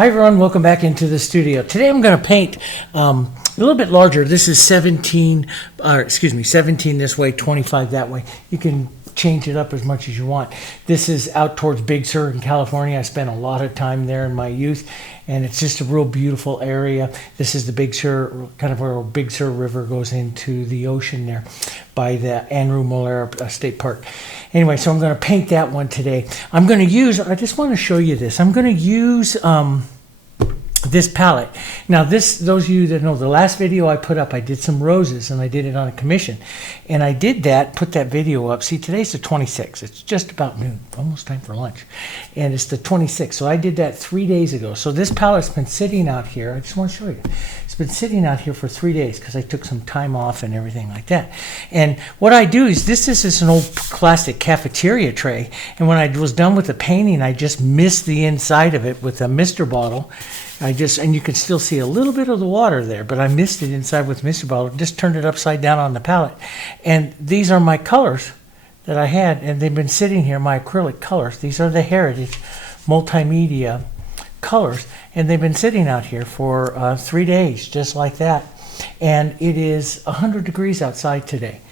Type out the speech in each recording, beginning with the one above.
Hi everyone, welcome back into the studio. Today I'm going to paint a little bit larger. This is 17 this way, 25 that way. You can change it up as much as you want. This is out towards Big Sur in California. I spent a lot of time there in my youth, and it's just a real beautiful area. This is the Big Sur, kind of where Big Sur River goes into the ocean there by the Andrew Molera State Park. Anyway, so I'm going to paint that one today. I'm going to use, I just want to show you this. I'm going to use this palette. Now those of you that know, the last video I put up, I did some roses and I did it on a commission. And I did that, put that video up. See, today's the 26th. It's just about noon, almost time for lunch. And it's the 26th. So I did that 3 days ago. So this palette's been sitting out here. I just want to show you. It's been sitting out here for 3 days because I took some time off and everything like that. And what I do is this is an old classic cafeteria tray. And when I was done with the painting, I just mist the inside of it with a mister bottle. And you can still see a little bit of the water there, but I missed it inside with mister bottle, just turned it upside down on the palette. And these are my colors that I had, and they've been sitting here, my acrylic colors. These are the Heritage MultiMedia colors, and they've been sitting out here for 3 days, just like that. And it is 100 degrees outside today.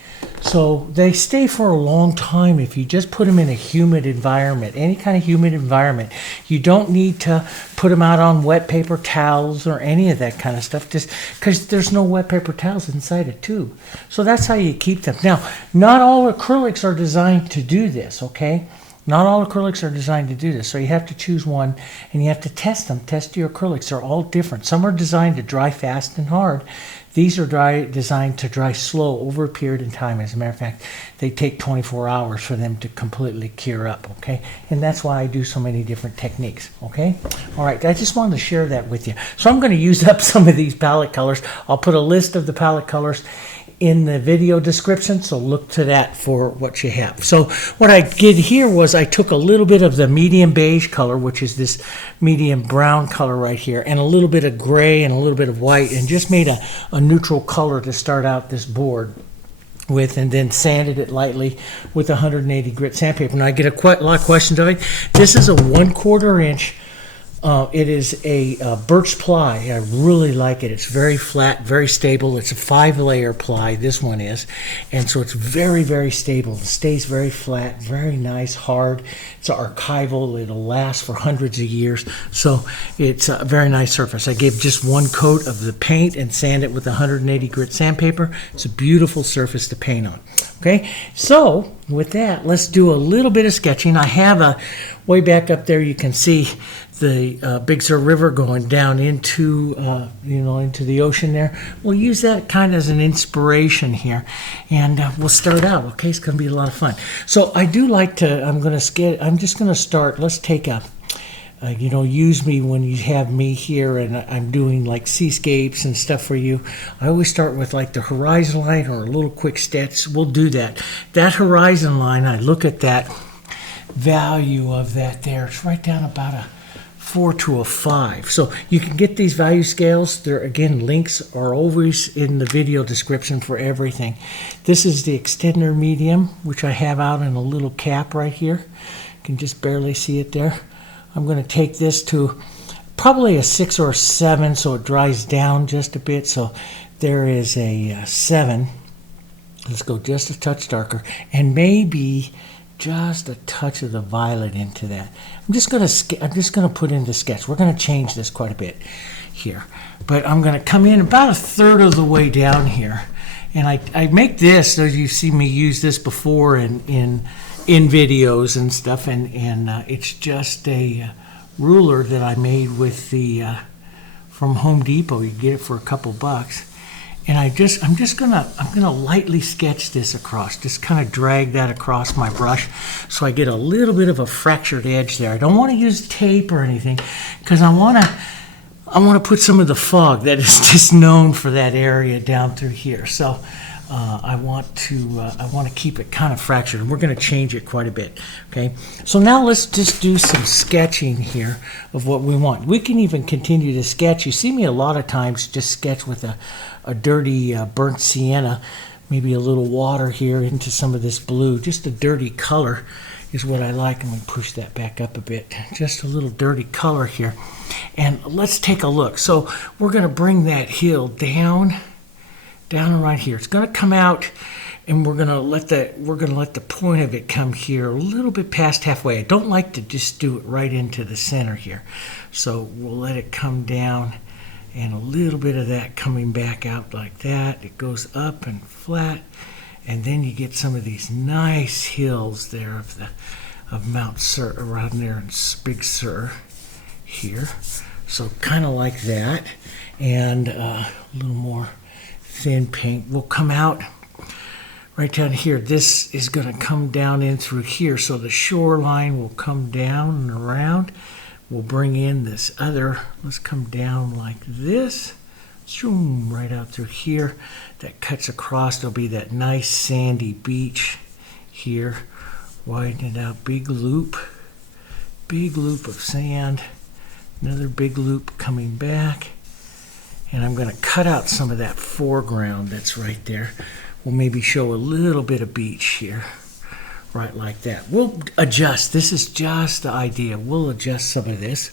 So they stay for a long time if you just put them in a humid environment, any kind of humid environment. You don't need to put them out on wet paper towels or any of that kind of stuff, just because there's no wet paper towels inside a tube. So that's how you keep them. Now, not all acrylics are designed to do this, okay? Not all acrylics are designed to do this. So you have to choose one and you have to test them. Test your acrylics. They're all different. Some are designed to dry fast and hard. These are designed to dry slow over a period of time. As a matter of fact, they take 24 hours for them to completely cure up, okay? And that's why I do so many different techniques, okay? All right, I just wanted to share that with you. So I'm going to use up some of these palette colors. I'll put a list of the palette colors in the video description, so look to that for what you have. So what I did here was I took a little bit of the medium beige color, which is this medium brown color right here, and a little bit of gray and a little bit of white, and just made a neutral color to start out this board with, and then sanded it lightly with 180 grit sandpaper. Now I get a lot of questions of it. This is a 1/4 inch. It is a birch ply. I really like it. It's very flat, very stable. It's a 5-layer ply, this one is. And so it's very, very stable. It stays very flat, very nice, hard. It's archival. It'll last for hundreds of years. So it's a very nice surface. I gave just one coat of the paint and sand it with 180 grit sandpaper. It's a beautiful surface to paint on. Okay, so with that, let's do a little bit of sketching. I have way back up there, you can see the Big Sur River going down into into the ocean there. We'll use that kind of as an inspiration here, and we'll start out. Okay, it's going to be a lot of fun. So I do like to. I'm just going to start. Let's take use me when you have me here and I'm doing like seascapes and stuff for you. I always start with like the horizon line or a little quick sketch. We'll do that. That horizon line, I look at that value of that there. It's right down about a 4 to a 5. So you can get these value scales. There again, links are always in the video description for everything. This is the extender medium, which I have out in a little cap right here. You can just barely see it there. I'm going to take this to probably a 6 or a 7, so it dries down just a bit. So there is a 7. Let's go just a touch darker, and maybe just a touch of the violet into that. I'm just going to put in the sketch. We're going to change this quite a bit here, but I'm going to come in about a third of the way down here, and I make this. So you see me use this before in videos and stuff, and it's just a ruler that I made with from Home Depot. You get it for a couple bucks. And I'm gonna lightly sketch this across, just kind of drag that across my brush so I get a little bit of a fractured edge there. I don't want to use tape or anything because I want to put some of the fog that is just known for that area down through here. So I want to keep it kind of fractured, and we're going to change it quite a bit. Okay, so now let's just do some sketching here of what we want. We can even continue to sketch. You see me a lot of times just sketch with a dirty burnt sienna, maybe a little water here into some of this blue, just a dirty color, is what I like. I'm going to push that back up a bit. Just a little dirty color here. And let's take a look. So we're going to bring that hill down right here. It's going to come out, and we're going to let the point of it come here a little bit past halfway. I don't like to just do it right into the center here. So we'll let it come down, and a little bit of that coming back out like that. It goes up and flat, and then you get some of these nice hills there of Mount Sur around there in Big Sur here. So kind of like that, and a little more thin paint will come out right down here. This is going to come down in through here, so the shoreline will come down and around. We'll bring in this other, let's come down like this, zoom right out through here. That cuts across. There'll be that nice sandy beach here. Widen it out, big loop of sand, another big loop coming back, and I'm going to cut out some of that foreground that's right there. We'll maybe show a little bit of beach here, right like that. We'll adjust. This is just the idea. We'll adjust some of this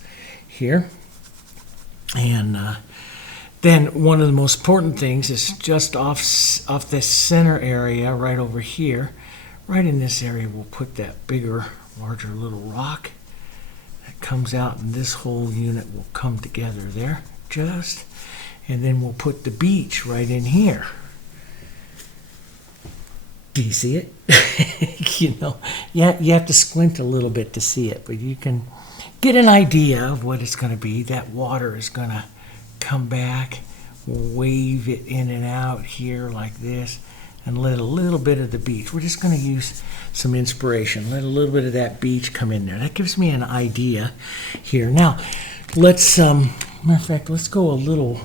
here, and then one of the most important things is just off this center area right over here. Right in this area, we'll put that bigger, larger little rock that comes out, and this whole unit will come together there, and then we'll put the beach right in here. Do you see it? You know, yeah, you have to squint a little bit to see it, but you can get an idea of what it's going to be. That water is going to come back, we'll wave it in and out here like this, and let a little bit of the beach. We're just going to use some inspiration. Let a little bit of that beach come in there. That gives me an idea here. Now, let's, matter of fact, let's go a little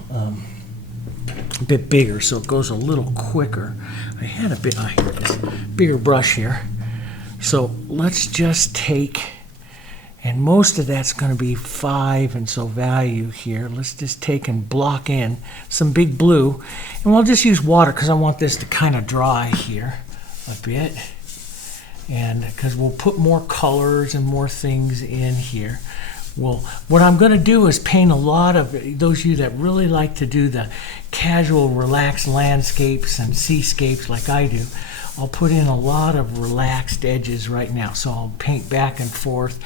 bit bigger so it goes a little quicker. I had a bit, here it is, bigger brush here. So let's just take, and most of that's going to be 5, and so value here. Let's just take and block in some big blue, and we'll just use water because I want this to kind of dry here a bit, and because we'll put more colors and more things in here. Well, what I'm going to do is paint a lot of, those of you that really like to do the casual, relaxed landscapes and seascapes like I do, I'll put in a lot of relaxed edges right now. So I'll paint back and forth,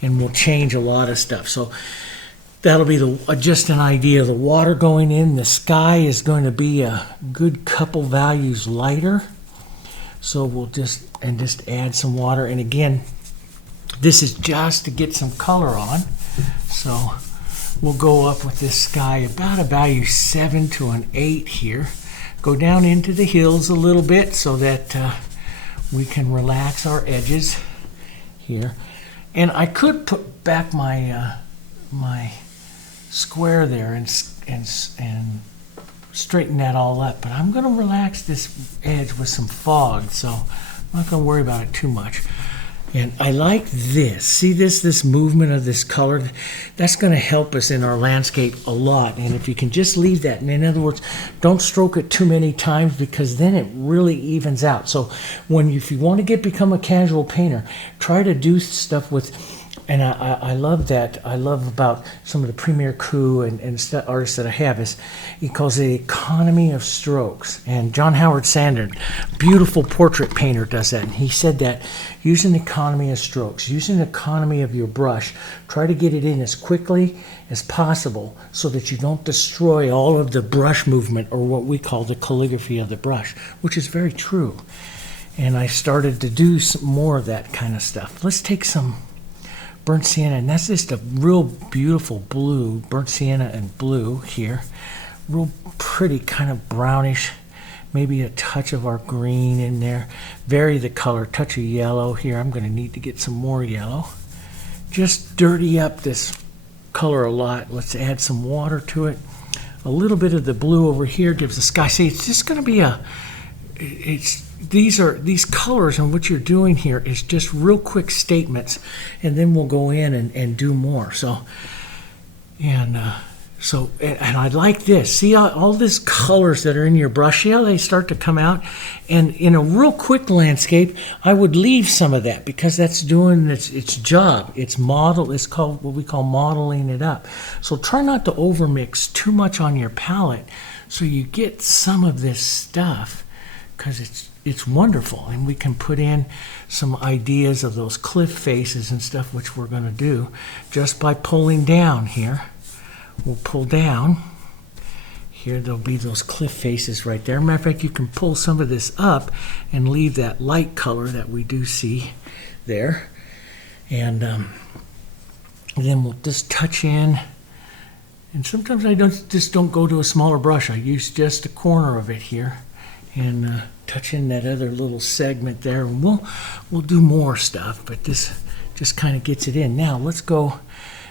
and we'll change a lot of stuff. So that'll be just an idea. The water going in, the sky is going to be a good couple values lighter. So we'll just add some water. And again, this is just to get some color on. So we'll go up with this sky about a value 7 to an 8 here. Go down into the hills a little bit so that we can relax our edges here. And I could put back my my square there and straighten that all up, but I'm going to relax this edge with some fog, so I'm not going to worry about it too much. And I like this. See this movement of this color? That's going to help us in our landscape a lot. And if you can just leave that, and in other words, don't stroke it too many times because then it really evens out. So if you want to become a casual painter, try to do stuff with, and I love that. I love about some of the Premier Coup and artists that I have is he calls it economy of strokes. And John Howard Sander, beautiful portrait painter, does that. And he said that use an economy of strokes, use an economy of your brush. Try to get it in as quickly as possible so that you don't destroy all of the brush movement, or what we call the calligraphy of the brush, which is very true. And I started to do some more of that kind of stuff. Let's take some burnt sienna, and that's just a real beautiful blue, burnt sienna and blue here. Real pretty, kind of brownish, maybe a touch of our green in there. Vary the color, touch of yellow here. I'm going to need to get some more yellow. Just dirty up this color a lot. Let's add some water to it. A little bit of the blue over here gives the sky. See, it's just going to be these colors, and what you're doing here is just real quick statements, and then we'll go in and do more. So So, and I like this. See all these colors that are in your brush? See how they start to come out? And in a real quick landscape, I would leave some of that because that's doing its job. It's called what we call modeling it up. So try not to overmix too much on your palette so you get some of this stuff, because it's wonderful. And we can put in some ideas of those cliff faces and stuff, which we're going to do just by pulling down here. We'll pull down. Here there'll be those cliff faces right there. Matter of fact, you can pull some of this up and leave that light color that we do see there. And then we'll just touch in. And sometimes I don't go to a smaller brush. I use just a corner of it here and touch in that other little segment there. And we'll do more stuff, but this just kind of gets it in. Now let's go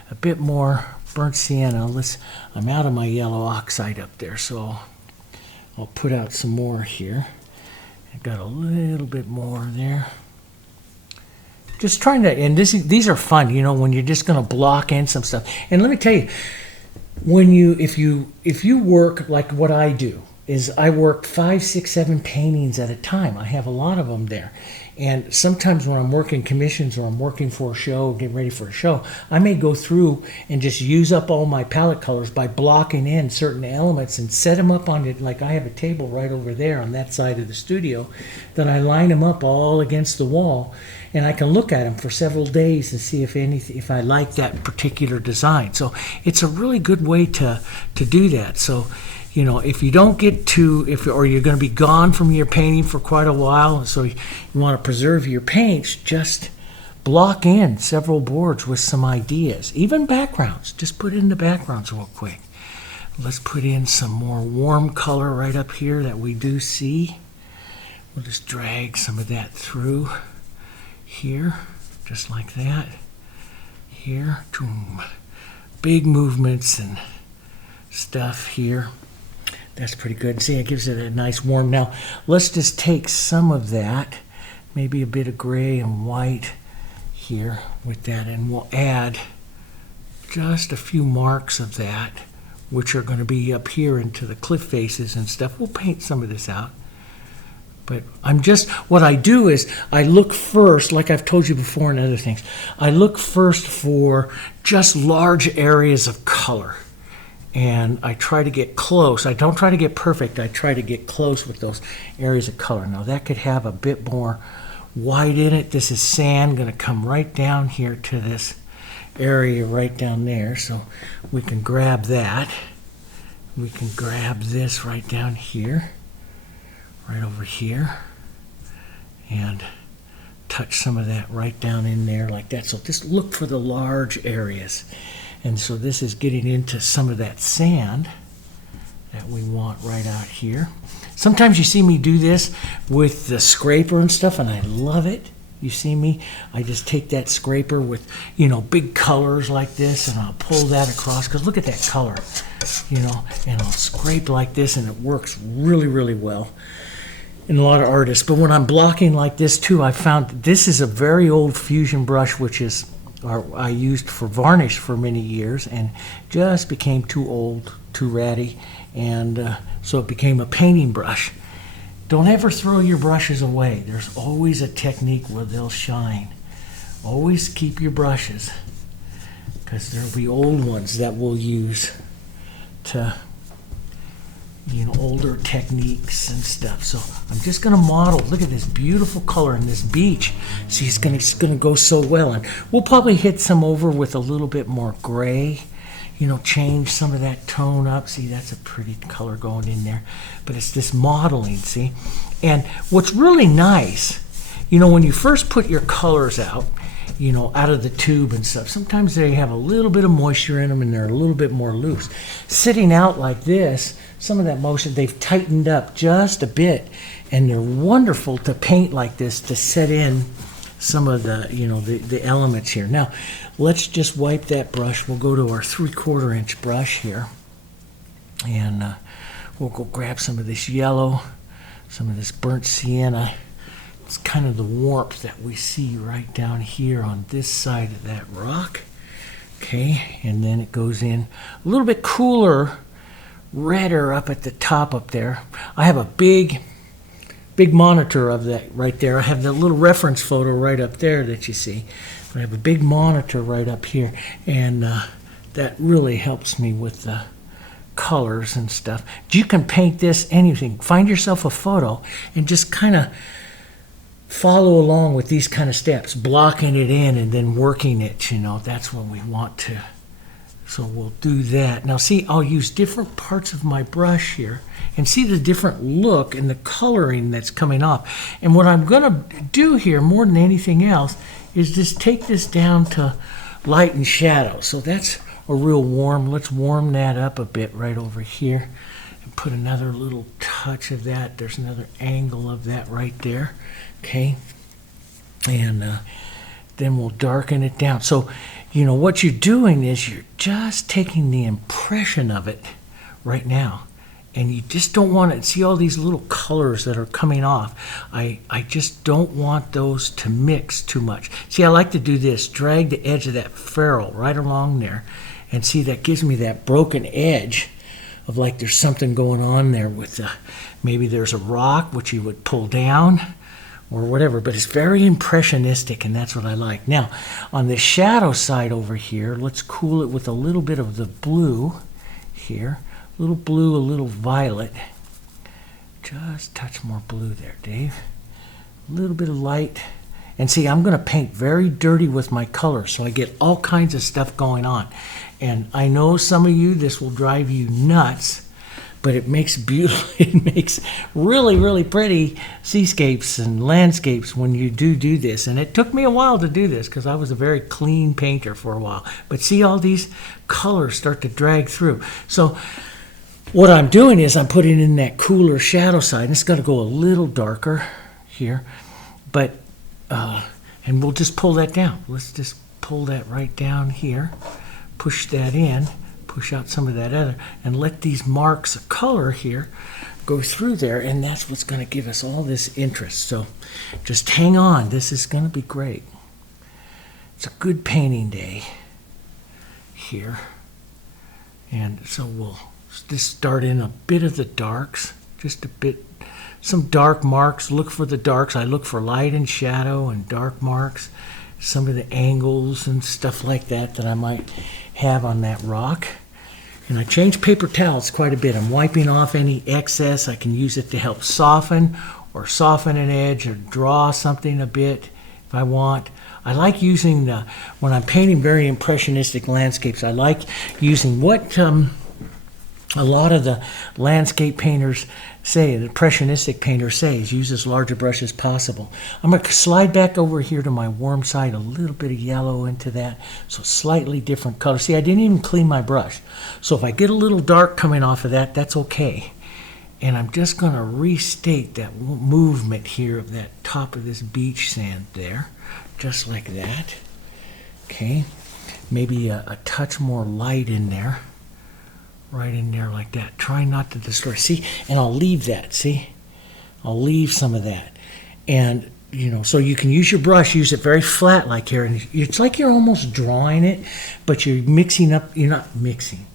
a bit more burnt sienna. I'm out of my yellow oxide up there, so I'll put out some more here. I've got a little bit more there. Just trying to, and these are fun, you know, when you're just going to block in some stuff. And let me tell you, if you work like what I do, is I work 5, 6, 7 paintings at a time. I have a lot of them there. And sometimes when I'm working commissions or I'm working for a show, getting ready for a show, I may go through and just use up all my palette colors by blocking in certain elements and set them up on it. Like I have a table right over there on that side of the studio that I line them up all against the wall, and I can look at them for several days and see if I like that particular design. So it's a really good way to do that. So, you know, if you don't get to, or you're going to be gone from your painting for quite a while, so you want to preserve your paints, just block in several boards with some ideas. Even backgrounds, just put in the backgrounds real quick. Let's put in some more warm color right up here that we do see. We'll just drag some of that through here, just like that. Here, big movements and stuff here. That's pretty good. See, it gives it a nice warm. Now, let's just take some of that, maybe a bit of gray and white here with that, and we'll add just a few marks of that, which are going to be up here into the cliff faces and stuff. We'll paint some of this out. But what I do is I look first, like I've told you before in other things, I look first for just large areas of color. And I try to get close. I don't try to get perfect. I try to get close with those areas of color. Now that could have a bit more white in it. This is sand, going to come right down here to this area right down there. So we can grab that. We can grab this right down here, right over here, and touch some of that right down in there like that. So just look for the large areas. And so this is getting into some of that sand that we want right out here. Sometimes you see me do this with the scraper and stuff, and I love it. You see me? I just take that scraper with, you know, big colors like this, and I'll pull that across, because look at that color, you know, and I'll scrape like this, and it works really, really well in a lot of artists. But when I'm blocking like this too, I found this is a very old fusion brush, which is I used for varnish for many years, and just became too old, too ratty, and so it became a painting brush. Don't ever throw your brushes away. There's always a technique where they'll shine. Always keep your brushes, because there'll be old ones that we'll use to, you know, older techniques and stuff. So I'm just going to model. Look at this beautiful color in this beach. See, it's going to go so well. And we'll probably hit some over with a little bit more gray, you know, change some of that tone up. See, that's a pretty color going in there. But it's this modeling, see? And what's really nice, you know, when you first put your colors out, you know, out of the tube and stuff, sometimes they have a little bit of moisture in them and they're a little bit more loose. Sitting out like this, some of that motion, they've tightened up just a bit, and they're wonderful to paint like this to set in some of the, you know, the elements here. Now, let's just wipe that brush. We'll go to our 3/4 inch brush here, and we'll go grab some of this yellow, some of this burnt sienna. It's kind of the warmth that we see right down here on this side of that rock. Okay, and then it goes in a little bit cooler, redder up at the top up there. I have a big monitor of that right there. I have the little reference photo right up there that you see. I have a big monitor right up here, and that really helps me with the colors and stuff. You can paint this anything. Find yourself a photo and just kind of follow along with these kind of steps, blocking it in and then working it, you know. That's what we want to. So we'll do that. Now see, I'll use different parts of my brush here and see the different look and the coloring that's coming off. And what I'm going to do here more than anything else is just take this down to light and shadow. So that's a real warm. Let's warm that up a bit right over here and put another little touch of that. There's another angle of that right there. Okay. And then we'll darken it down. So, you know, what you're doing is you're just taking the impression of it right now. And you just don't want to see all these little colors that are coming off. I just don't want those to mix too much. See, I like to do this, drag the edge of that ferrule right along there. And see, that gives me that broken edge of like there's something going on there with maybe there's a rock which you would pull down or whatever, but it's very impressionistic, and that's what I like. Now, on the shadow side over here, let's cool it with a little bit of the blue here. A little blue, a little violet. Just touch more blue there, Dave. A little bit of light. And see, I'm going to paint very dirty with my color, so I get all kinds of stuff going on. And I know some of you, this will drive you nuts, but it makes beautiful, it makes really, really pretty seascapes and landscapes when you do this. And it took me a while to do this because I was a very clean painter for a while. But see, all these colors start to drag through. So what I'm doing is I'm putting in that cooler shadow side, and it's got to go a little darker here. But, and we'll just pull that down. Let's just pull that right down here, push that in, push out some of that other, and let these marks of color here go through there, and that's what's going to give us all this interest. So just hang on. This is going to be great. It's a good painting day here. And so we'll just start in a bit of the darks, just a bit, some dark marks. Look for the darks. I look for light and shadow and dark marks, some of the angles and stuff like that that I might have on that rock. And I change paper towels quite a bit. I'm wiping off any excess. I can use it to help soften or soften an edge or draw something a bit if I want. I like using, when I'm painting very impressionistic landscapes, I like using what a lot of the landscape painters say, the impressionistic painters say, is use as large a brush as possible. I'm going to slide back over here to my warm side, a little bit of yellow into that, so slightly different color. See, I didn't even clean my brush. So if I get a little dark coming off of that, that's okay. And I'm just going to restate that movement here of that top of this beach sand there, just like that. Okay, maybe a touch more light in there. Right in there like that. Try not to destroy. See, and I'll leave that. See, I'll leave some of that. And, you know, so you can use your brush, use it very flat like here. And it's like you're almost drawing it, but you're mixing up. You're not mixing.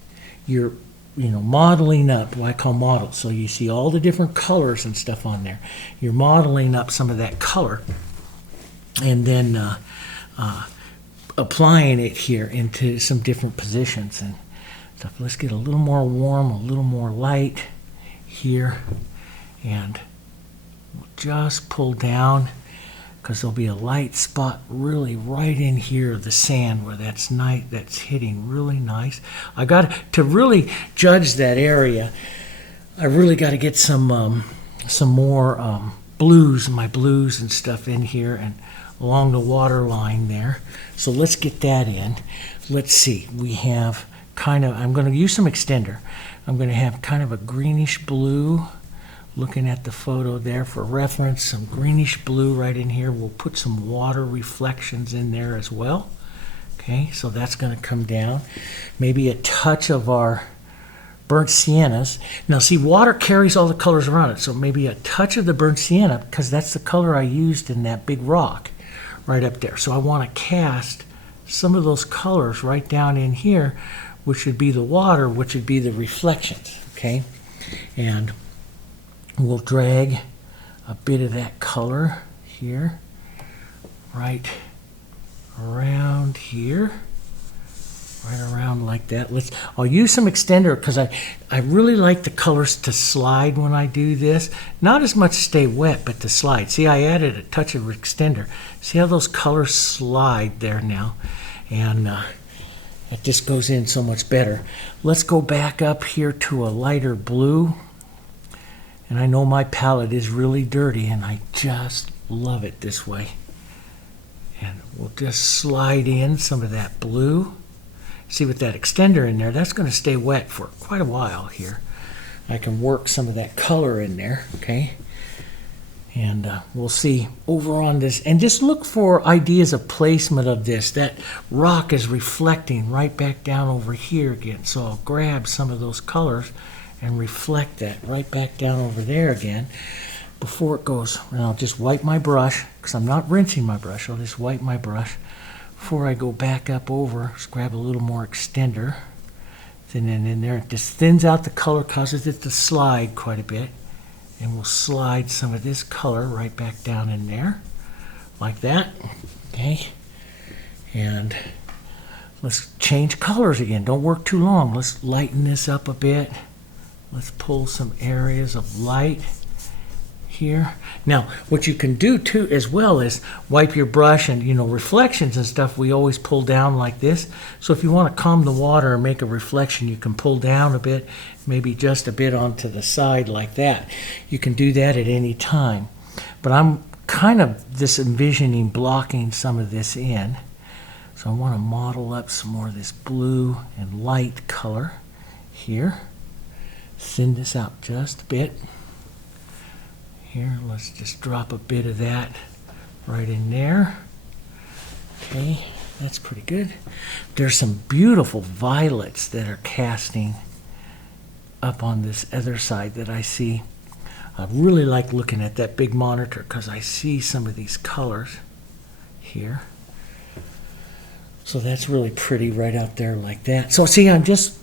You're, you know, modeling up what I call models. So you see all the different colors and stuff on there. You're modeling up some of that color. And then applying it here into some different positions and stuff. Let's get a little more warm, a little more light here, and we'll just pull down because there'll be a light spot really right in here, the sand where that's hitting really nice. I got to really judge that area. I really got to get some more blues, my blues and stuff in here and along the water line there. So let's get that in. Let's see. We have kind of, I'm going to use some extender. I'm going to have kind of a greenish blue, looking at the photo there for reference, some greenish blue right in here. We'll put some water reflections in there as well. Okay, so that's going to come down. Maybe a touch of our burnt siennas. Now see, water carries all the colors around it, so maybe a touch of the burnt sienna, because that's the color I used in that big rock right up there. So I want to cast some of those colors right down in here, which would be the water, which would be the reflections, okay? And we'll drag a bit of that color here, right around here, right around like that. I'll use some extender because I really like the colors to slide when I do this. Not as much stay wet, but to slide. See, I added a touch of extender. See how those colors slide there now? And it just goes in so much better. Let's go back up here to a lighter blue. And I know my palette is really dirty, and I just love it this way. And we'll just slide in some of that blue. See, with that extender in there, that's going to stay wet for quite a while here. I can work some of that color in there, okay? And we'll see over on this. And just look for ideas of placement of this. That rock is reflecting right back down over here again. So I'll grab some of those colors and reflect that right back down over there again before it goes. And I'll just wipe my brush, because I'm not rinsing my brush. I'll just wipe my brush before I go back up over. Just grab a little more extender. Thin it in there. It just thins out the color, causes it to slide quite a bit. And we'll slide some of this color right back down in there, like that. Okay. And let's change colors again. Don't work too long. Let's lighten this up a bit. Let's pull some areas of light here. Now, what you can do too as well is wipe your brush, and reflections and stuff we always pull down like this. So if you want to calm the water and make a reflection, you can pull down a bit, maybe just a bit onto the side like that. You can do that at any time. But I'm kind of just envisioning blocking some of this in. So I want to model up some more of this blue and light color here. Thin this out just a bit. Here, let's just drop a bit of that right in there. Okay, that's pretty good. There's some beautiful violets that are casting up on this other side that I see. I really like looking at that big monitor because I see some of these colors here. So that's really pretty right out there like that. So see, I'm just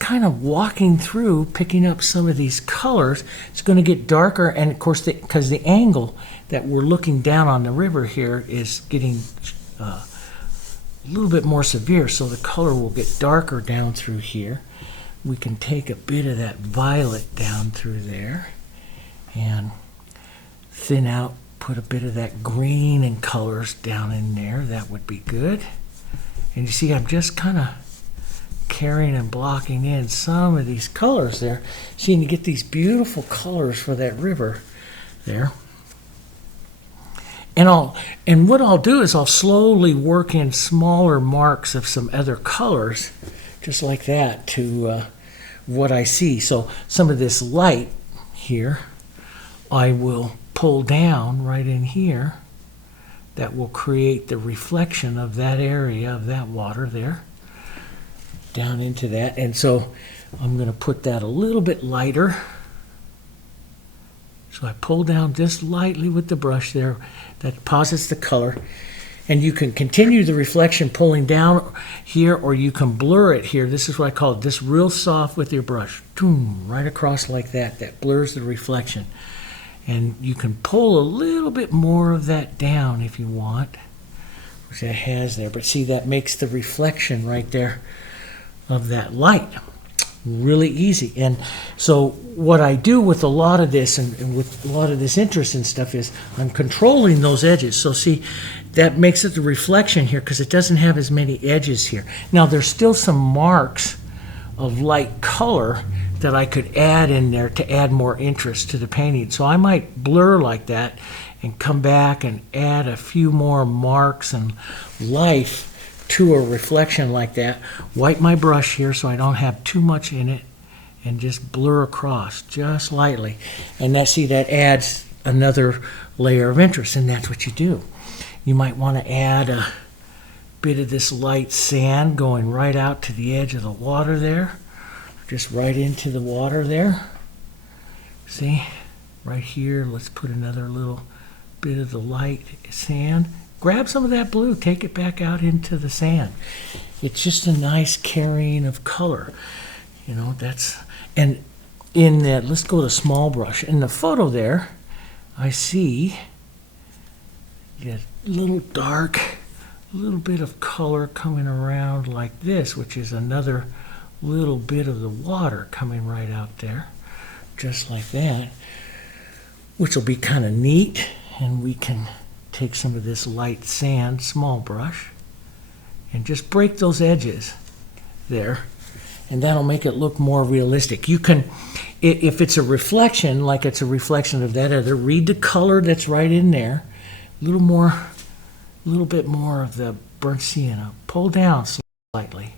kind of walking through, picking up some of these colors. It's going to get darker, and of course, because the angle that we're looking down on the river here is getting a little bit more severe, so the color will get darker down through here. We can take a bit of that violet down through there and thin out, put a bit of that green and colors down in there. That would be good. And you see, I'm just kind of carrying and blocking in some of these colors there, so you can get these beautiful colors for that river there. And what I'll do is I'll slowly work in smaller marks of some other colors, just like that, to what I see. So some of this light here, I will pull down right in here. That will create the reflection of that area of that water there down into that. And so I'm going to put that a little bit lighter. So I pull down just lightly with the brush there. That deposits the color. And you can continue the reflection pulling down here, or you can blur it here. This is what I call it, just real soft with your brush. Boom, right across like that. That blurs the reflection. And you can pull a little bit more of that down if you want, which it has there. But see, that makes the reflection right there of that light really easy. And so what I do with a lot of this and with a lot of this interest and stuff is I'm controlling those edges. So see, that makes it the reflection here because it doesn't have as many edges here. Now there's still some marks of light color that I could add in there to add more interest to the painting. So I might blur like that and come back and add a few more marks and life to a reflection like that. Wipe my brush here so I don't have too much in it and just blur across just lightly. And that adds another layer of interest, and that's what you do. You might want to add a bit of this light sand going right out to the edge of the water there. Just right into the water there. See, right here, let's put another little bit of the light sand grab some of that blue, take it back out into the sand. It's just a nice carrying of color. You know, that's, and in that, let's go to small brush. In the photo there, I see a little dark, a little bit of color coming around like this, which is another little bit of the water coming right out there, just like that, which will be kind of neat. And we can take some of this light sand, small brush, and just break those edges there, and that'll make it look more realistic. You can, if it's a reflection, like it's a reflection of that other, read the color that's right in there, a little bit more of the burnt sienna. Pull down slightly,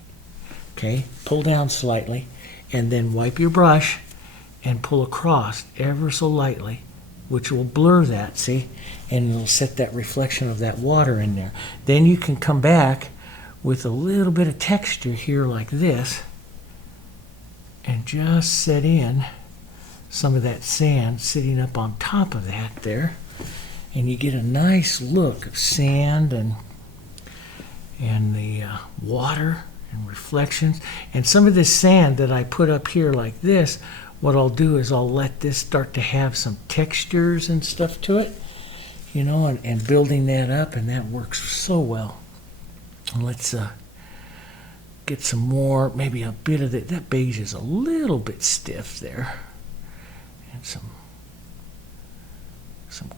okay? Pull down slightly, and then wipe your brush and pull across ever so lightly, which will blur that, see? And it'll set that reflection of that water in there. Then you can come back with a little bit of texture here like this and just set in some of that sand sitting up on top of that there. And you get a nice look of sand and the water and reflections. And some of this sand that I put up here like this, what I'll do is I'll let this start to have some textures and stuff to it, you know, and building that up, and that works so well. And let's get some more, maybe a bit of it. That beige is a little bit stiff there. And some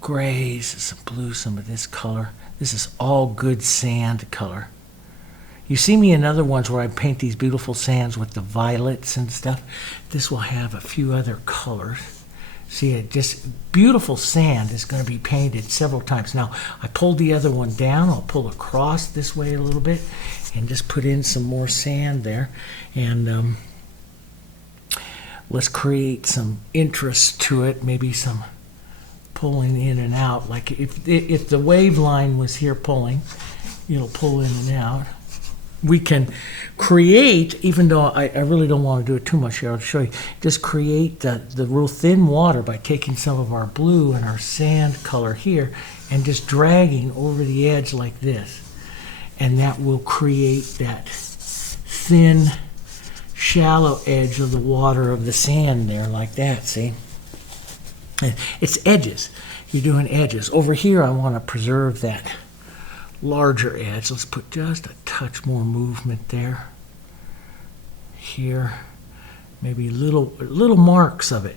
grays, some blue, some of this color. This is all good sand color. You see me in other ones where I paint these beautiful sands with the violets and stuff. This will have a few other colors. See, it just beautiful sand is going to be painted several times. Now, I pulled the other one down. I'll pull across this way a little bit and just put in some more sand there. And let's create some interest to it, maybe some pulling in and out. Like if the wave line was here pulling, it'll pull in and out. We can create, even though I really don't want to do it too much here, I'll show you, just create the real thin water by taking some of our blue and our sand color here and just dragging over the edge like this. And that will create that thin, shallow edge of the water of the sand there like that, see? It's edges. You're doing edges. Over here, I want to preserve that larger edge. Let's put just a touch more movement there. Here, maybe little marks of it.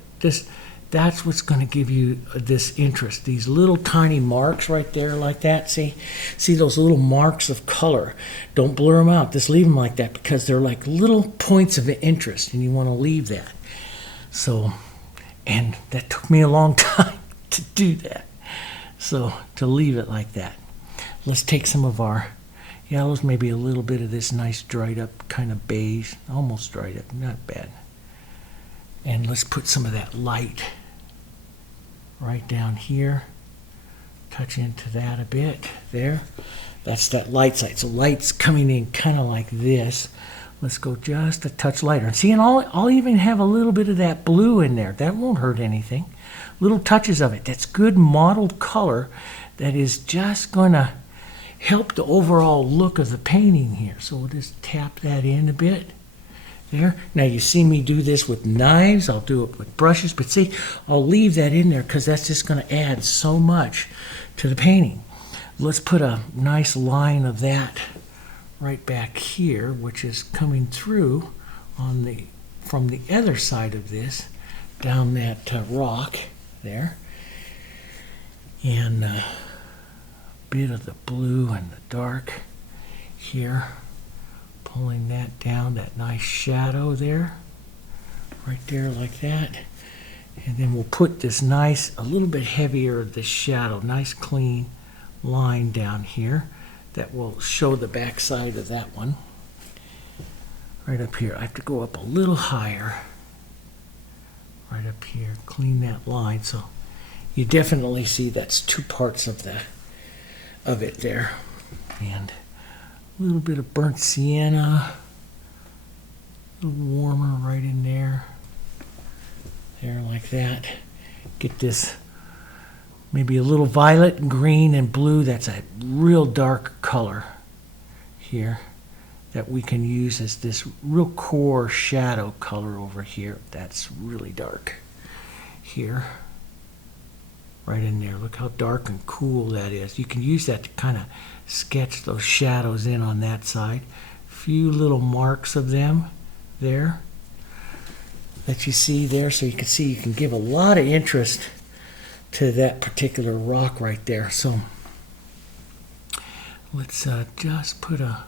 That's what's going to give you this interest. These little tiny marks right there like that. See those little marks of color. Don't blur them out. Just leave them like that because they're like little points of interest, and you want to leave that. So, and that took me a long time to do that. So to leave it like that. Let's take some of our yellows, maybe a little bit of this nice dried up kind of beige, almost dried up, not bad. And let's put some of that light right down here. Touch into that a bit there. That's that light side. So light's coming in kind of like this. Let's go just a touch lighter. And see, and I'll even have a little bit of that blue in there. That won't hurt anything. Little touches of it. That's good mottled color that is just going to help the overall look of the painting here. So we'll just tap that in a bit there. Now you see me do this with knives. I'll do it with brushes, but see, I'll leave that in there because that's just going to add so much to the painting. Let's put a nice line of that right back here, which is coming through on from the other side of this down that rock there. And bit of the blue and the dark here, pulling that down, that nice shadow there, right there like that. And then we'll put this nice, a little bit heavier of this shadow, nice clean line down here that will show the back side of that one. Right up here, I have to go up a little higher, right up here, clean that line. So you definitely see that's two parts of it there. And a little bit of burnt sienna, a little warmer right in there like that. Get this maybe a little violet and green and blue. That's a real dark color here that we can use as this real core shadow color over here. That's really dark here, right in there. Look how dark and cool that is. You can use that to kind of sketch those shadows in on that side. Few little marks of them there that you see there, so you can see you can give a lot of interest to that particular rock right there. So let's just put a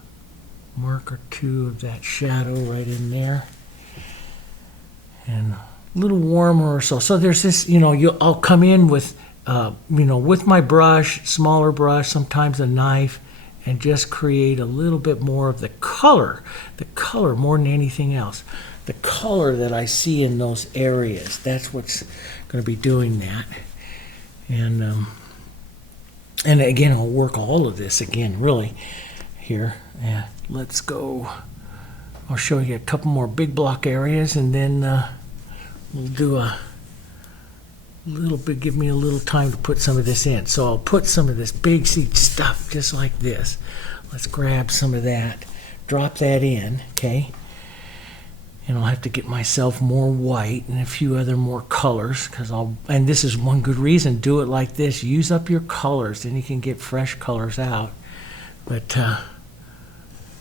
mark or two of that shadow right in there, and a little warmer or so. So there's this, I'll come in with, with my brush, smaller brush, sometimes a knife, and just create a little bit more of the color more than anything else. The color that I see in those areas, that's what's going to be doing that. And again, I'll work all of this again, really, here. Yeah, let's go. I'll show you a couple more big block areas, and then we'll do a little bit, give me a little time to put some of this in. So I'll put some of this big seed stuff just like this. Let's grab some of that, drop that in, okay? And I'll have to get myself more white and a few other more colors, and this is one good reason, do it like this. Use up your colors, then you can get fresh colors out. But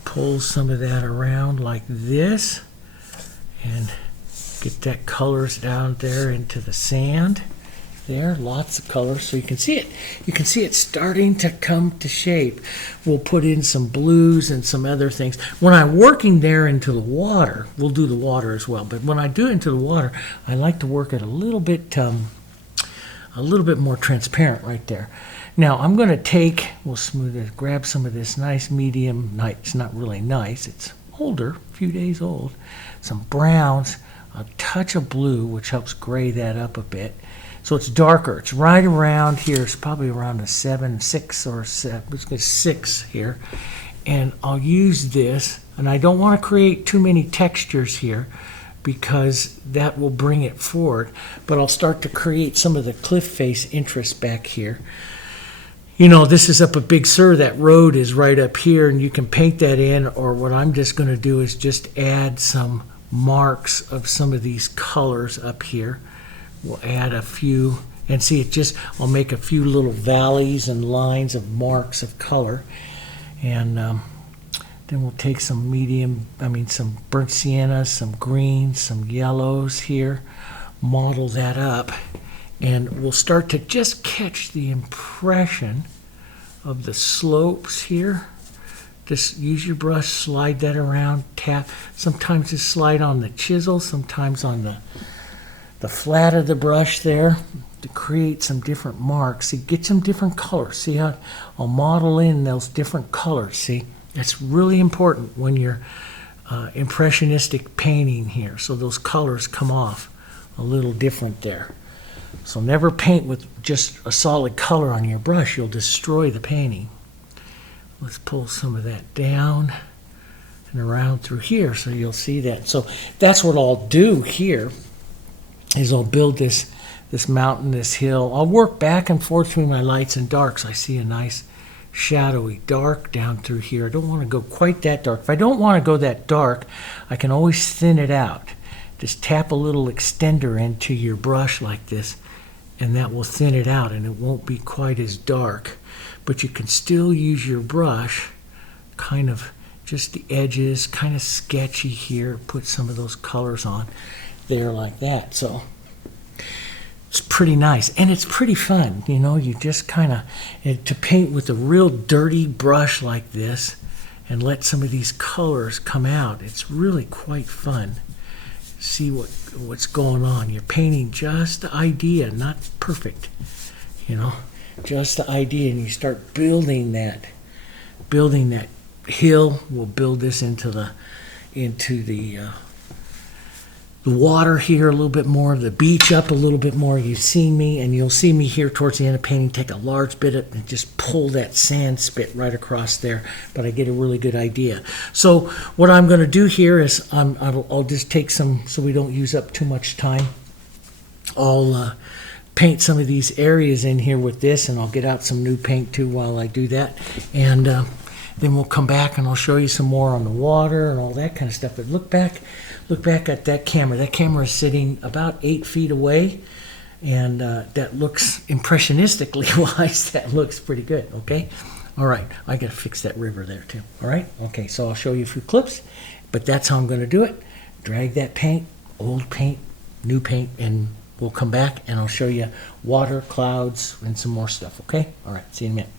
pull some of that around like this and get that colors down there into the sand. There, lots of colors, so you can see it. You can see it starting to come to shape. We'll put in some blues and some other things. When I'm working there into the water, we'll do the water as well, but when I do it into the water, I like to work it a little bit more transparent right there. Now I'm going to we'll smooth it, grab some of this nice medium, it's not really nice, it's older, a few days old, some browns, a touch of blue, which helps gray that up a bit. So it's darker. It's right around here. It's probably around a 7, 6, or 7. Let's get 6 here. And I'll use this. And I don't want to create too many textures here because that will bring it forward. But I'll start to create some of the cliff face interest back here. This is up a Big Sur. That road is right up here, and you can paint that in. Or what I'm just going to do is just add some marks of some of these colors up here. We'll add a few, and see I'll make a few little valleys and lines of marks of color. And then we'll take some some burnt siennas, some greens, some yellows here, model that up, and we'll start to just catch the impression of the slopes here. Just use your brush, slide that around, tap. Sometimes just slide on the chisel, sometimes on the flat of the brush there to create some different marks. See, get some different colors. See how I'll model in those different colors. See, that's really important when you're impressionistic painting here. So those colors come off a little different there. So never paint with just a solid color on your brush. You'll destroy the painting. Let's pull some of that down and around through here so you'll see that. So that's what I'll do here. Is I'll build this mountain, this hill. I'll work back and forth between my lights and darks. I see a nice shadowy dark down through here. I don't want to go quite that dark. If I don't want to go that dark, I can always thin it out. Just tap a little extender into your brush like this, and that will thin it out, and it won't be quite as dark. But you can still use your brush, kind of just the edges, kind of sketchy here. Put some of those colors on there like that. So it's pretty nice, and it's pretty fun. You just kind of, to paint with a real dirty brush like this and let some of these colors come out. It's really quite fun. See what's going on. You're painting just the idea, not perfect, just the idea, and you start building that hill. We'll build this into the water here a little bit more, the beach up a little bit more. You've seen me, and you'll see me here towards the end of painting, take a large bit of and just pull that sand spit right across there, but I get a really good idea. So what I'm going to do here is I'll just take some, so we don't use up too much time. I'll paint some of these areas in here with this, and I'll get out some new paint too while I do that. And then we'll come back and I'll show you some more on the water and all that kind of stuff. But look back at that camera. That camera is sitting about 8 feet away, and that looks, impressionistically wise, that looks pretty good, okay? All right, I got to fix that river there too, all right? Okay, so I'll show you a few clips, but that's how I'm going to do it. Drag that paint, old paint, new paint, and we'll come back and I'll show you water, clouds, and some more stuff, okay? All right, see you in a minute.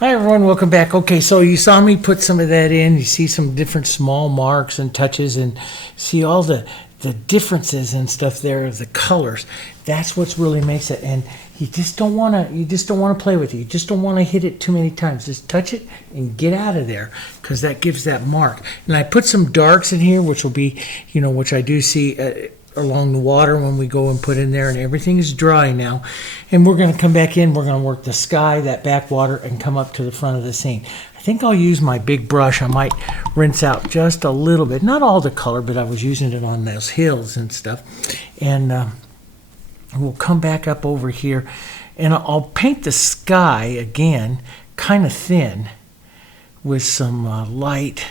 Hi everyone, welcome back. Okay, so you saw me put some of that in. You see some different small marks and touches and see all the differences and stuff there of the colors. That's what really makes it. And you just don't want to play with it. You just don't want to hit it too many times. Just touch it and get out of there, because that gives that mark. And I put some darks in here, which will be, which I do see along the water when we go and put in there, and everything is dry now. And we're going to come back in, we're going to work the sky, that backwater, and come up to the front of the scene. I think I'll use my big brush. I might rinse out just a little bit, not all the color, but I was using it on those hills and stuff. And we'll come back up over here, and I'll paint the sky again kind of thin with some light,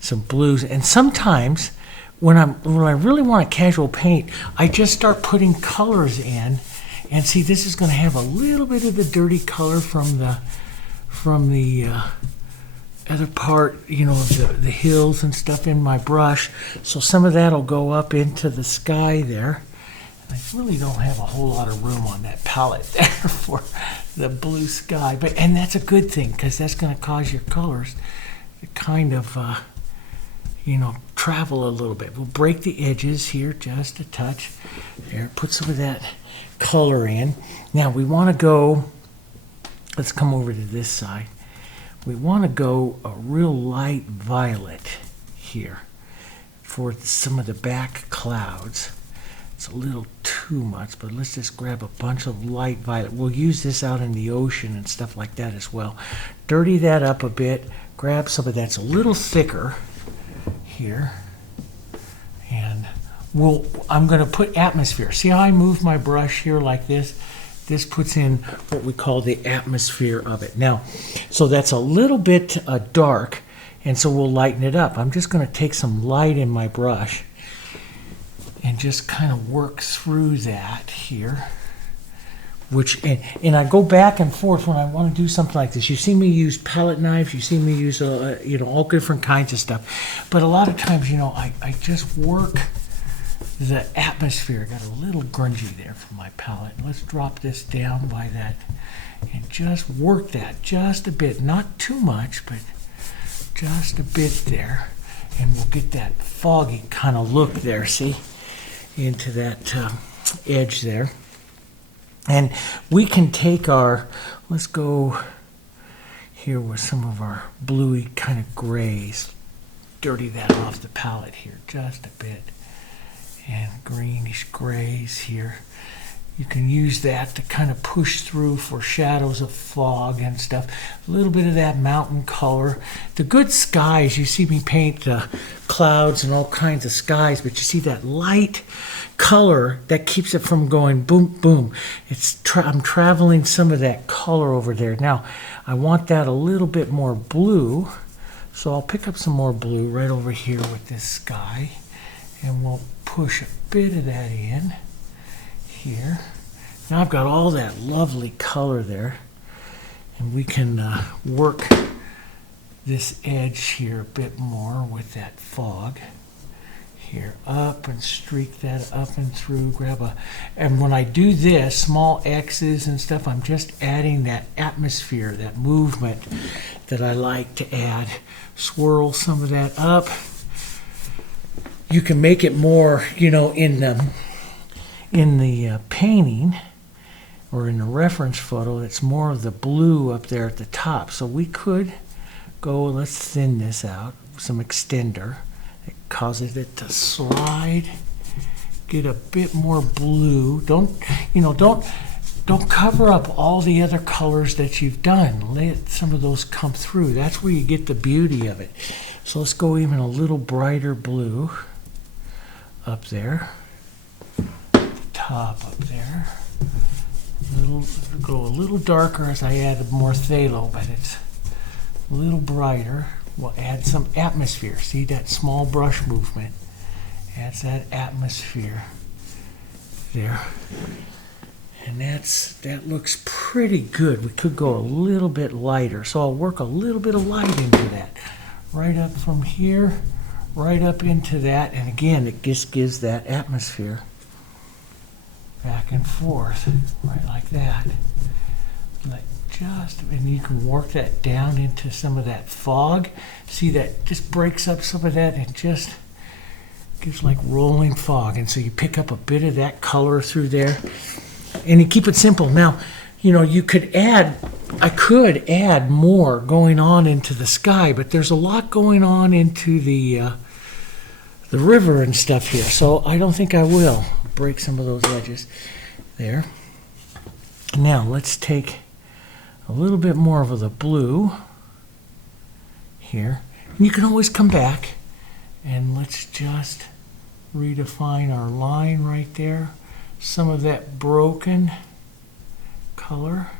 some blues. And sometimes when I really want a casual paint, I just start putting colors in, and see, this is going to have a little bit of the dirty color from the other part, of the hills and stuff in my brush. So some of that will go up into the sky there. I really don't have a whole lot of room on that palette there for the blue sky, and that's a good thing, because that's going to cause your colors to kind of travel a little bit. We'll break the edges here just a touch. There, put some of that color in. Now we want to go, let's come over to this side. We want to go a real light violet here for some of the back clouds. It's a little too much, but let's just grab a bunch of light violet. We'll use this out in the ocean and stuff like that as well. Dirty that up a bit. Grab some of that's a little thicker here, and I'm going to put atmosphere. See how I move my brush here like this? This puts in what we call the atmosphere of it. Now, so that's a little bit dark, and so we'll lighten it up. I'm just going to take some light in my brush and just kind of work through that here. And I go back and forth when I want to do something like this. You see me use palette knives, you see me use all different kinds of stuff. But a lot of times, I just work the atmosphere. I got a little grungy there from my palette. Let's drop this down by that and just work that just a bit. Not too much, but just a bit there. And we'll get that foggy kind of look there, see, into that edge there. And we can take let's go here with some of our bluey kind of grays. Dirty that off the palette here just a bit. And greenish grays here. You can use that to kind of push through for shadows of fog and stuff. A little bit of that mountain color. The good skies, you see me paint clouds and all kinds of skies, but you see that light color that keeps it from going boom, boom. I'm traveling some of that color over there. Now, I want that a little bit more blue, so I'll pick up some more blue right over here with this sky, and we'll push a bit of that in here. Now I've got all that lovely color there, and we can work this edge here a bit more with that fog here, up and streak that up and through. And when I do this, small X's and stuff, I'm just adding that atmosphere, that movement that I like to add. Swirl some of that up. You can make it more, in the painting or in the reference photo, it's more of the blue up there at the top. So we could go, let's thin this out, some extender. It causes it to slide, get a bit more blue. Don't cover up all the other colors that you've done. Let some of those come through. That's where you get the beauty of it. So let's go even a little brighter blue up there, top up there. Go a little darker as I add more phthalo, but it's a little brighter. We'll add some atmosphere. See that small brush movement adds that atmosphere there, and that looks pretty good. We could go a little bit lighter, so I'll work a little bit of light into that, right up from here, right up into that, and again, it just gives that atmosphere back and forth, right like that. and you can work that down into some of that fog. See, that just breaks up some of that and just gives like rolling fog. And so you pick up a bit of that color through there, and you keep it simple. Now, you know, I could add more going on into the sky, but there's a lot going on into the river and stuff here, so I don't think I will break some of those edges there. Now let's take a little bit more of the blue here. And you can always come back and let's just redefine our line right there. Some of that broken color,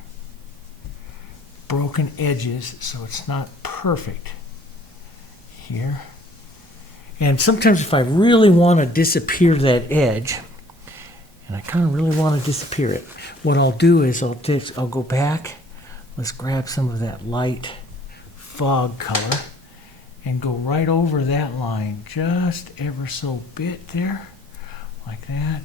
broken edges, so it's not perfect here. And sometimes if I really want to disappear that edge, and I kind of really want to disappear it, what I'll do is I'll go back. Let's grab some of that light fog color and go right over that line, just ever so bit there, like that.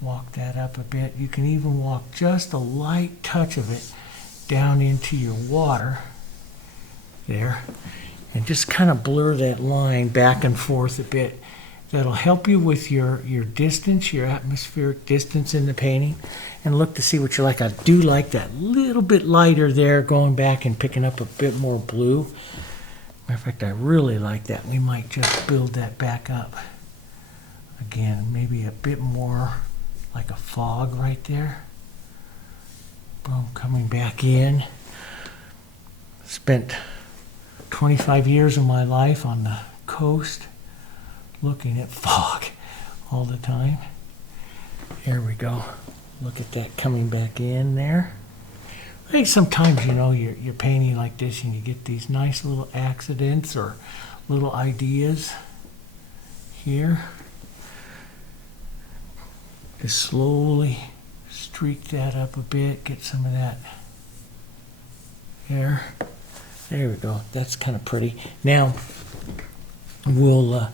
Walk that up a bit. You can even walk just a light touch of it down into your water there, and just kind of blur that line back and forth a bit. That'll help you with your distance, your atmospheric distance in the painting, and look to see what you like. I do like that little bit lighter there, going back and picking up a bit more blue. Matter of fact, I really like that. We might just build that back up again, maybe a bit more like a fog right there. Boom, coming back in. Spent 25 years of my life on the coast looking at fog all the time. Here we go. Look at that coming back in there. I think sometimes, you know, you're painting like this and you get these nice little accidents or little ideas here. Just slowly streak that up a bit, get some of that there. There we go. That's kind of pretty. Now we'll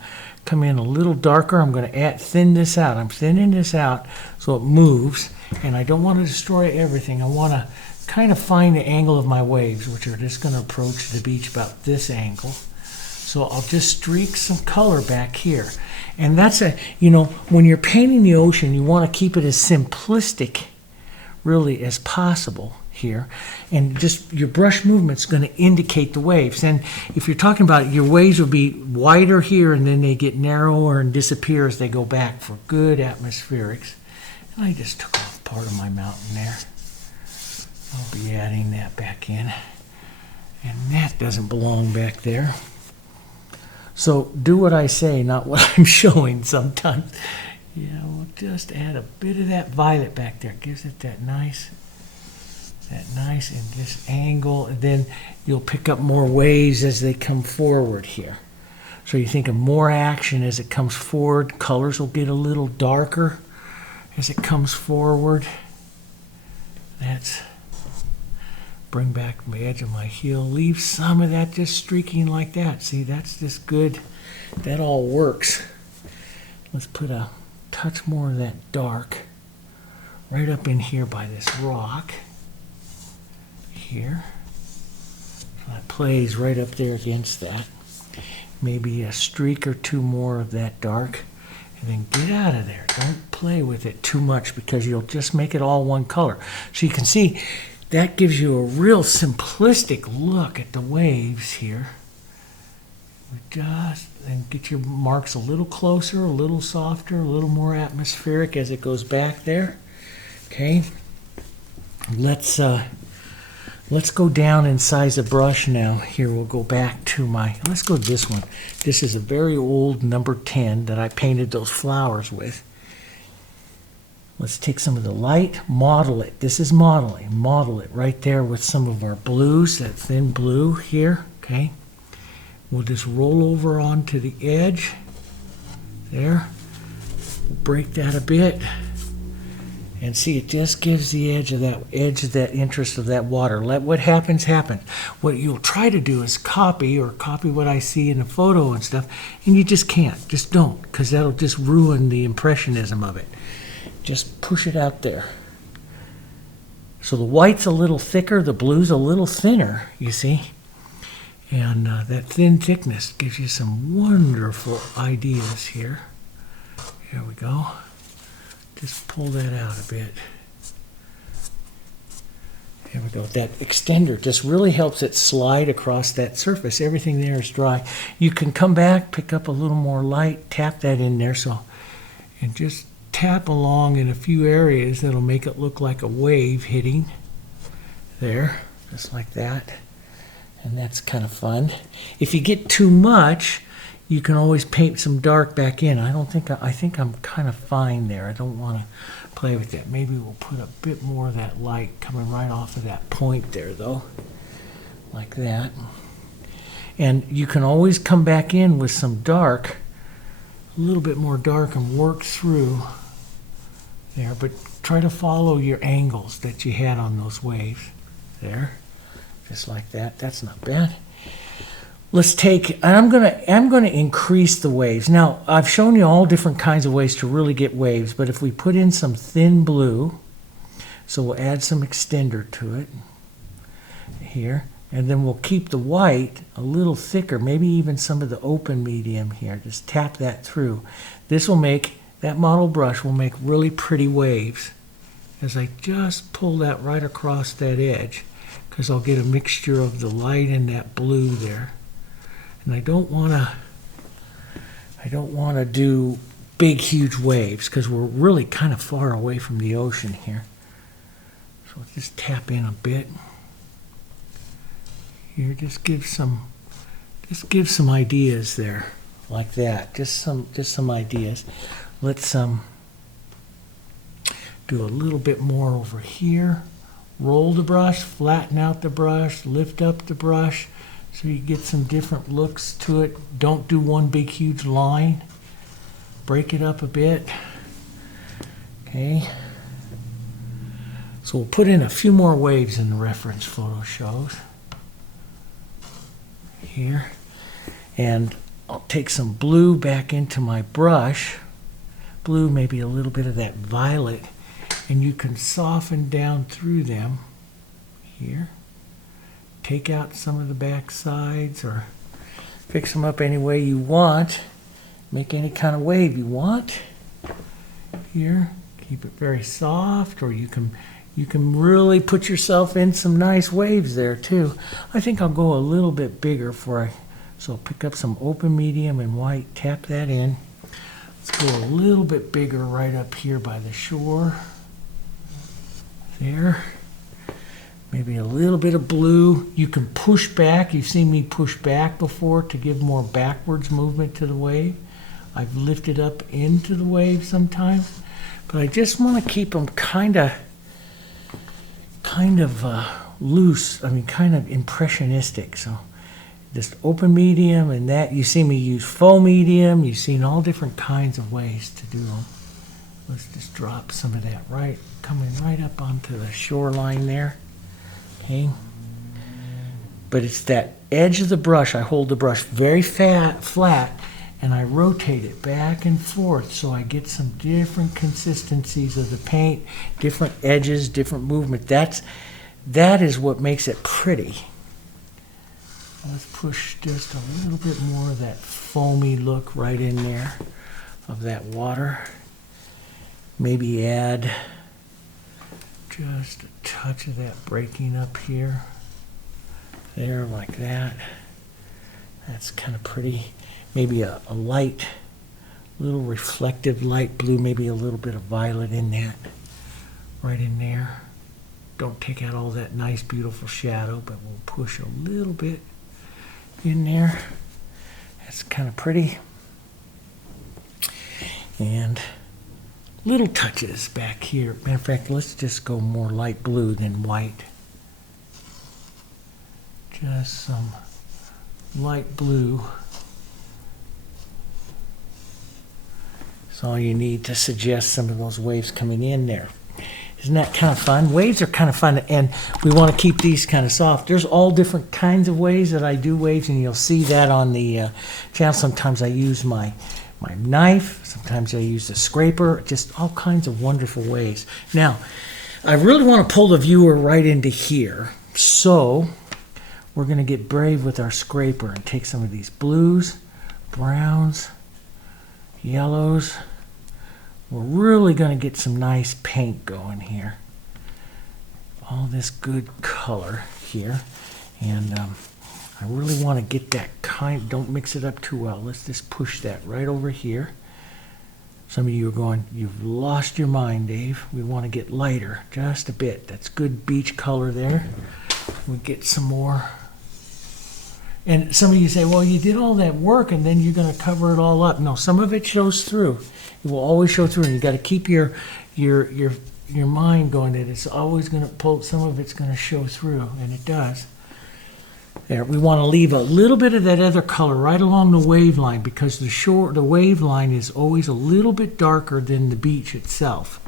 come in a little darker. I'm going to thin this out. I'm thinning this out so it moves, and I don't want to destroy everything. I want to kind of find the angle of my waves, which are just going to approach the beach about this angle. So I'll just streak some color back here. And that's you know, when you're painting the ocean, you want to keep it as simplistic really as possible here, and just your brush movement's going to indicate the waves. And if you're talking about it, your waves will be wider here and then they get narrower and disappear as they go back for good atmospherics. And I just took off part of my mountain there. I'll be adding that back in, and that doesn't belong back there. So do what I say, not what I'm showing sometimes. Yeah, we'll just add a bit of that violet back there. Gives it that nice in this angle, and then you'll pick up more waves as they come forward here. So you think of more action as it comes forward. Colors will get a little darker as it comes forward. That's bring back the edge of my heel. Leave some of that just streaking like that. See, that's just good. That all works. Let's put a touch more of that dark right up in here by this rock here. So that plays right up there against that. Maybe a streak or two more of that dark, and then get out of there. Don't play with it too much because you'll just make it all one color. So you can see that gives you a real simplistic look at the waves here. Just and get your marks a little closer, a little softer, a little more atmospheric as it goes back there. Okay, let's go down in size of brush now. Here we'll go back to let's go this one. This is a very old number 10 that I painted those flowers with. Let's take some of the light, model it. This is modeling. Model it right there with some of our blues, that thin blue here, okay? We'll just roll over onto the edge there. Break that a bit. And see, it just gives the edge of that interest of that water. Let what happens happen. What you'll try to do is copy what I see in the photo and stuff, and you just can't. Just don't, because that'll just ruin the impressionism of it. Just push it out there. So the white's a little thicker, the blue's a little thinner, you see. And that thin thickness gives you some wonderful ideas here. Here we go. Just pull that out a bit. There we go. That extender just really helps it slide across that surface. Everything there is dry. You can come back, pick up a little more light, tap that in there, and just tap along in a few areas that'll make it look like a wave hitting there, just like that. And that's kind of fun. If you get too much, you can always paint some dark back in. I think I'm kind of fine there. I don't want to play with that. Maybe we'll put a bit more of that light coming right off of that point there, though, like that. And you can always come back in with some dark, a little bit more dark, and work through there, but try to follow your angles that you had on those waves there, just like that. That's not bad. Let's take, I'm gonna increase the waves. Now, I've shown you all different kinds of ways to really get waves, but if we put in some thin blue, so we'll add some extender to it here, and then we'll keep the white a little thicker, maybe even some of the open medium here. Just tap that through. This will make, that model brush will make really pretty waves as I just pull that right across that edge, because I'll get a mixture of the light and that blue there. And I don't want to do big, huge waves because we're really kind of far away from the ocean here. So just tap in a bit. Here, just give some ideas there, like that. Just some ideas. Let's do a little bit more over here. Roll the brush, flatten out the brush, lift up the brush, so you get some different looks to it. Don't do one big huge line. Break it up a bit. Okay. So we'll put in a few more waves than the reference photo shows. Here. And I'll take some blue back into my brush. Blue, maybe a little bit of that violet. And you can soften down through them here. Take out some of the back sides or fix them up any way you want. Make any kind of wave you want. Here, keep it very soft, or you can really put yourself in some nice waves there too. I think I'll go a little bit bigger so pick up some open medium and white, tap that in. Let's go a little bit bigger right up here by the shore. There. Maybe a little bit of blue. You can push back. You've seen me push back before to give more backwards movement to the wave. I've lifted up into the wave sometimes, but I just want to keep them kind of loose. I mean, kind of impressionistic. So just open medium and that. You see me use faux medium. You've seen all different kinds of ways to do them. Let's just drop some of that coming right up onto the shoreline there. Okay. But it's that edge of the brush. I hold the brush very flat and I rotate it back and forth so I get some different consistencies of the paint, different edges, different movement. That is what makes it pretty. Let's push just a little bit more of that foamy look right in there of that water. Maybe add just a touch of that breaking up here. There, like that. That's kind of pretty. Maybe a light, little reflective light blue, maybe a little bit of violet in that. Right in there. Don't take out all that nice, beautiful shadow, but we'll push a little bit in there. That's kind of pretty. And little touches back here. Matter of fact, let's just go more light blue than white. Just some light blue. That's all you need to suggest some of those waves coming in there. Isn't that kind of fun? Waves are kind of fun, and we want to keep these kind of soft. There's all different kinds of ways that I do waves, and you'll see that on the channel. Sometimes I use my knife. Sometimes I use a scraper. Just all kinds of wonderful ways. Now, I really want to pull the viewer right into here. So we're going to get brave with our scraper and take some of these blues, browns, yellows. We're really going to get some nice paint going here. All this good color here. And I really want to get that don't mix it up too well. Let's just push that right over here. Some of you are going, you've lost your mind, Dave. We want to get lighter just a bit. That's good beach color there. We get some more. And some of you say, well, you did all that work and then you're going to cover it all up. No, some of it shows through. It will always show through, and you got to keep your mind going that it's always going to pull. Some of it's going to show through, and it does. There, we want to leave a little bit of that other color right along the wave line, because the wave line is always a little bit darker than the beach itself.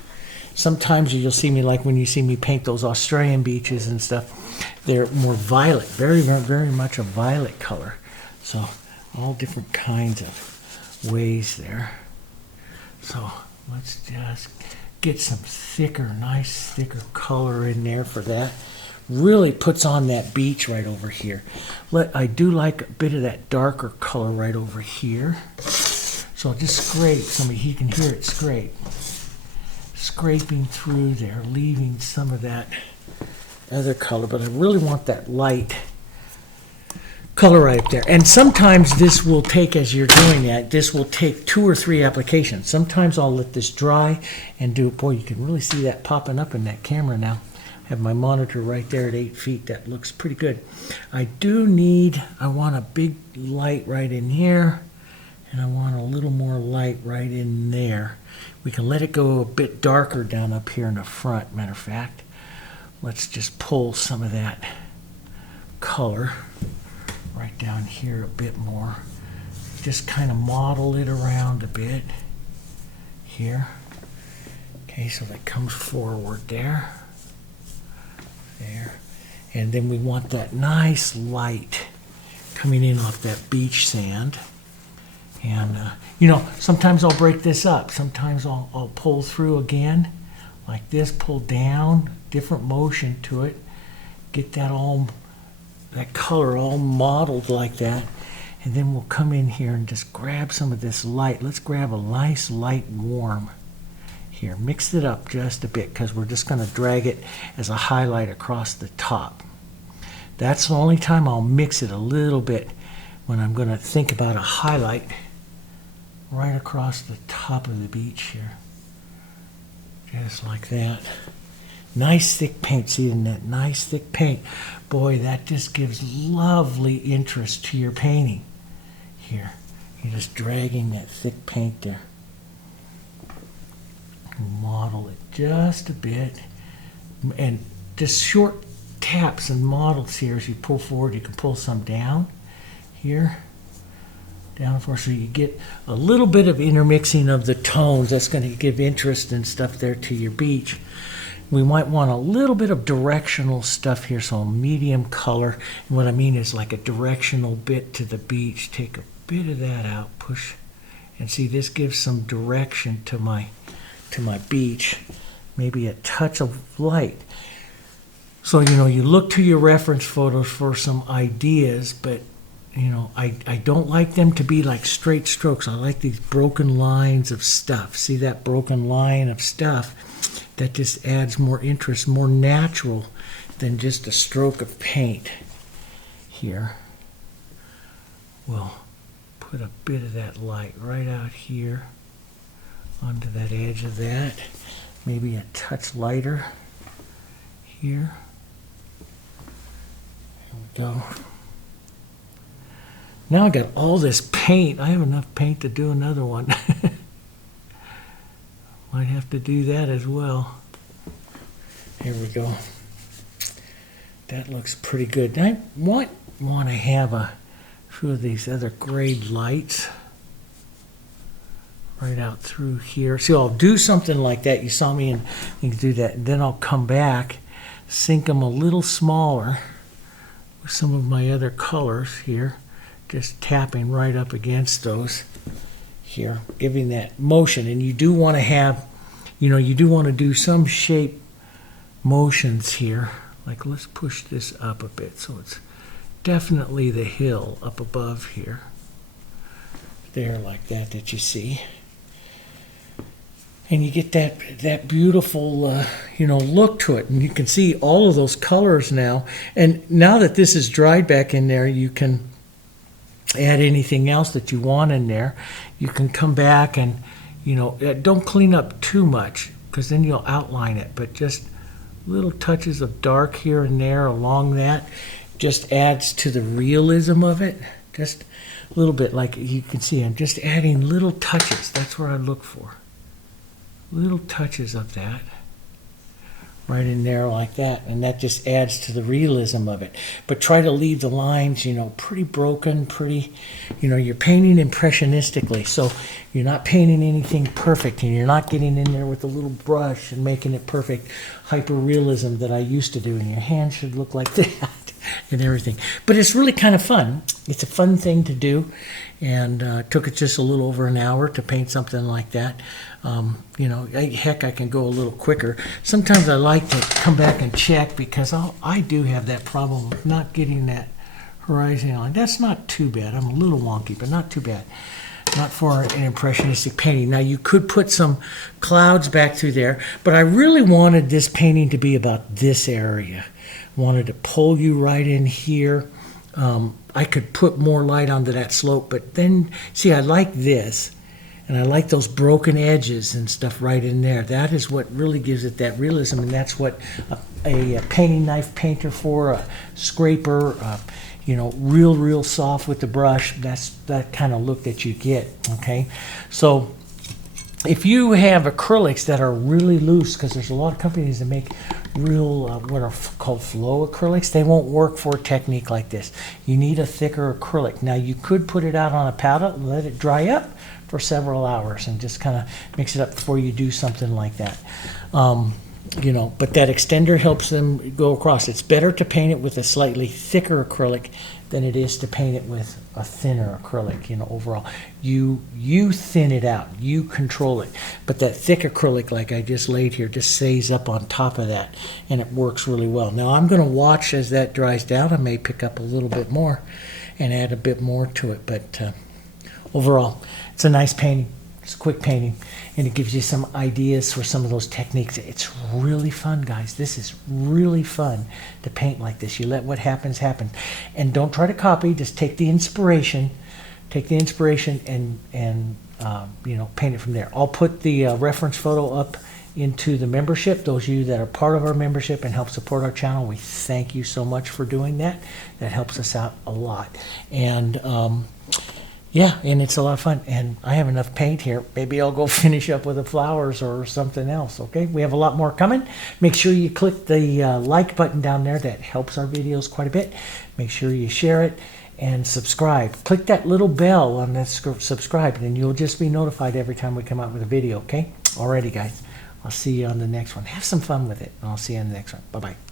Sometimes you'll see me, like when you see me paint those Australian beaches and stuff, they're more violet, very, very, very much a violet color. So all different kinds of ways there. So let's just get some thicker, nice thicker color in there for that. Really puts on that beach right over here. I do like a bit of that darker color right over here. So I'll just scrape. You can hear it scrape. Scraping through there, leaving some of that other color, but I really want that light color right there. And sometimes this will take, as you're doing that, this will take 2 or 3 applications. Sometimes I'll let this dry and do, boy, you can really see that popping up in that camera now. I have my monitor right there at 8 feet. That looks pretty good. I want a big light right in here, and I want a little more light right in there. We can let it go a bit darker down up here in the front, matter of fact. Let's just pull some of that color right down here a bit more. Just kind of model it around a bit here. Okay, so that comes forward there. There. And then we want that nice light coming in off that beach sand. And, sometimes I'll break this up. Sometimes I'll pull through again, like this, pull down, different motion to it. Get that color all modeled like that. And then we'll come in here and just grab some of this light. Let's grab a nice light warm here. Mix it up just a bit, because we're just going to drag it as a highlight across the top. That's the only time I'll mix it a little bit, when I'm going to think about a highlight right across the top of the beach here. Just like that. Nice thick paint. See, in that nice thick paint, boy, that just gives lovely interest to your painting here. You're just dragging that thick paint there. Model it just a bit, and just short taps and models here. As you pull forward, you can pull some down here, down forward, so you get a little bit of intermixing of the tones. That's going to give interest and stuff there to your beach. We might want a little bit of directional stuff here, so a medium color. And what I mean is like a directional bit to the beach. Take a bit of that out, push, and see, this gives some direction to my beach. Maybe a touch of light. So, you look to your reference photos for some ideas, but I don't like them to be like straight strokes. I like these broken lines of stuff. See that broken line of stuff? That just adds more interest, more natural than just a stroke of paint here. We'll put a bit of that light right out here onto that edge of that. Maybe a touch lighter here. There we go. Now I got all this paint. I have enough paint to do another one. Might have to do that as well. Here we go. That looks pretty good. I want to have a few of these other grade lights right out through here. See, I'll do something like that. You saw me, and you can do that. And then I'll come back, sink them a little smaller with some of my other colors here. Just tapping right up against those here, giving that motion. And you do want to have, you do want to do some shape motions here. Like, let's push this up a bit so it's definitely the hill up above here. There, like that you see. And you get that beautiful, look to it. And you can see all of those colors now. And now that this is dried back in there, you can add anything else that you want in there. You can come back and, don't clean up too much because then you'll outline it. But just little touches of dark here and there along that just adds to the realism of it. Just a little bit, like you can see, I'm just adding little touches. That's what I look for. Little touches of that right in there like that, and that just adds to the realism of it. But try to leave the lines, pretty broken, pretty, you're painting impressionistically, so you're not painting anything perfect, and you're not getting in there with a little brush and making it perfect hyper realism that I used to do, and your hand should look like that and everything. But it's really kind of fun. It's a fun thing to do, and took it just a little over an hour to paint something like that. Heck, I can go a little quicker. Sometimes I like to come back and check because I do have that problem of not getting that horizon line. That's not too bad. I'm a little wonky, but not too bad. Not for an impressionistic painting. Now, you could put some clouds back through there, but I really wanted this painting to be about this area. Wanted to pull you right in here. I could put more light onto that slope, but then, see, I like this, and I like those broken edges and stuff right in there. That is what really gives it that realism, and that's what a painting knife painter for, a scraper, real soft with the brush. That's that kind of look that you get, okay? So if you have acrylics that are really loose, because there's a lot of companies that make real, what are called flow acrylics, they won't work for a technique like this. You need a thicker acrylic. Now, you could put it out on a palette and let it dry up for several hours and just kind of mix it up before you do something like that. But that extender helps them go across. It's better to paint it with a slightly thicker acrylic than it is to paint it with a thinner acrylic, overall. You thin it out, you control it. But that thick acrylic, like I just laid here, just stays up on top of that, and it works really well. Now, I'm going to watch as that dries down. I may pick up a little bit more and add a bit more to it, but overall, it's a nice painting. It's a quick painting, and it gives you some ideas for some of those techniques. It's really fun, guys. This is really fun to paint like this. You let what happens happen, and don't try to copy. Just take the inspiration, and paint it from there. I'll put the reference photo up into the membership. Those of you that are part of our membership and help support our channel, we thank you so much for doing that. That helps us out a lot, and yeah, and it's a lot of fun, and I have enough paint here. Maybe I'll go finish up with the flowers or something else, okay? We have a lot more coming. Make sure you click the like button down there. That helps our videos quite a bit. Make sure you share it and subscribe. Click that little bell on that subscribe, and you'll just be notified every time we come out with a video, okay? Alrighty, guys. I'll see you on the next one. Have some fun with it, and I'll see you on the next one. Bye-bye.